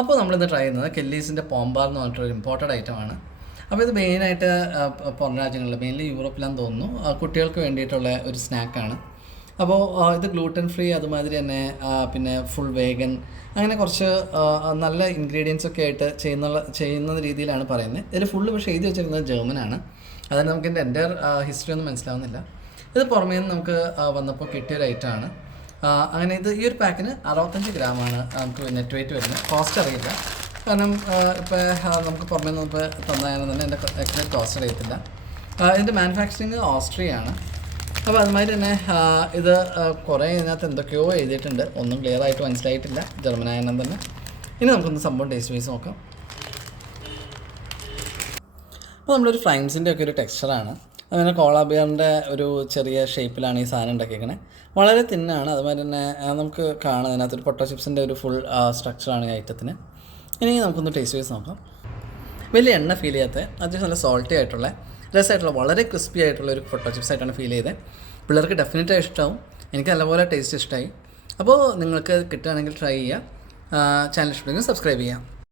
അപ്പോൾ നമ്മളിന്ന് ട്രൈ ചെയ്യുന്നത് കെല്ലീസിൻ്റെ പോംബാർ എന്ന് പറഞ്ഞിട്ടൊരു ഇമ്പോർട്ടഡ് ഐറ്റമാണ്. അപ്പോൾ ഇത് മെയിനായിട്ട് പുറം രാജ്യങ്ങളിൽ, മെയിൻലി യൂറോപ്പിലാന്ന് തോന്നുന്നു, കുട്ടികൾക്ക് വേണ്ടിയിട്ടുള്ള ഒരു സ്നാക്കാണ്. അപ്പോൾ ഇത് ഗ്ലൂട്ടൻ ഫ്രീ, അതുമാതിരി തന്നെ പിന്നെ ഫുൾ വേഗൻ, അങ്ങനെ കുറച്ച് നല്ല ഇൻഗ്രീഡിയൻസ് ഒക്കെ ആയിട്ട് ചെയ്യുന്ന രീതിയിലാണ് പറയുന്നത്. ഇതിൽ ഫുള്ള് പക്ഷേ എഴുതി വെച്ചിരുന്നത് ജർമ്മനാണ്. അതായത് നമുക്ക് ഇതിൻ്റെ എൻ്റെ ഹിസ്റ്ററി ഒന്നും മനസ്സിലാവുന്നില്ല. ഇത് പുറമേ നിന്ന് നമുക്ക് വന്നപ്പോൾ കിട്ടിയൊരു ഐറ്റമാണ്. അങ്ങനെ ഇത് ഈ ഒരു പാക്കിന് 65 ഗ്രാമാണ് നമുക്ക് നെറ്റ് വെയിറ്റ് വരുന്നത്. കോസ്റ്റ് അറിയില്ല, കാരണം ഇപ്പോൾ നമുക്ക് പുറമേ നിന്ന് ഇപ്പോൾ തന്നാലും തന്നെ എൻ്റെ എക്സാക്ട് കോസ്റ്റ് അറിയത്തില്ല. ഇതിൻ്റെ മാനുഫാക്ചറിങ് ഓസ്ട്രിയയാണ്. അപ്പോൾ അതുമാതിരി തന്നെ ഇത് കുറേ ഇതിനകത്ത് എന്തൊക്കെയോ എഴുതിയിട്ടുണ്ട്, ഒന്നും ക്ലിയർ ആയിട്ട് മനസ്സിലായിട്ടില്ല, ജർമ്മനായണം തന്നെ. ഇനി നമുക്കൊന്ന് സംഭവം ടേസ്റ്റ് വൈസ് നോക്കാം. അപ്പോൾ നമ്മളൊരു ഫ്രൈംസിൻ്റെ ഒക്കെ ഒരു ടെക്സ്ചറാണ്. അങ്ങനെ കോള ബിയറിൻ്റെ ഒരു ചെറിയ ഷേപ്പിലാണ് ഈ സാധനം ഉണ്ടാക്കിയേക്കണേ. വളരെ തിന്നാണ്. അതുമാതിരി തന്നെ നമുക്ക് കാണാം അതിനകത്തൊരു പൊട്ടോ ചിപ്സിൻ്റെ ഒരു ഫുൾ സ്ട്രക്ചറാണ് ഈ ഐറ്റത്തിന്. ഇനി നമുക്കൊന്ന് ടേസ്റ്റ് വൈസ് നോക്കാം. വലിയ എണ്ണ ഫീൽ ചെയ്യാത്ത, അത്യാവശ്യം നല്ല സോൾട്ടി ആയിട്ടുള്ള, രസമായിട്ടുള്ള, വളരെ ക്രിസ്പി ആയിട്ടുള്ള ഒരു പൊട്ടോ ചിപ്സ് ആയിട്ടാണ് ഫീൽ ചെയ്തത്. പിള്ളേർക്ക് ഡെഫിനറ്റായി ഇഷ്ടമാവും. എനിക്ക് നല്ലപോലെ ടേസ്റ്റ് ഇഷ്ടമായി. അപ്പോൾ നിങ്ങൾക്ക് കിട്ടുകയാണെങ്കിൽ ട്രൈ ചെയ്യുക. ചാനൽ ഇഷ്ടമെങ്കിൽ സബ്സ്ക്രൈബ് ചെയ്യാം.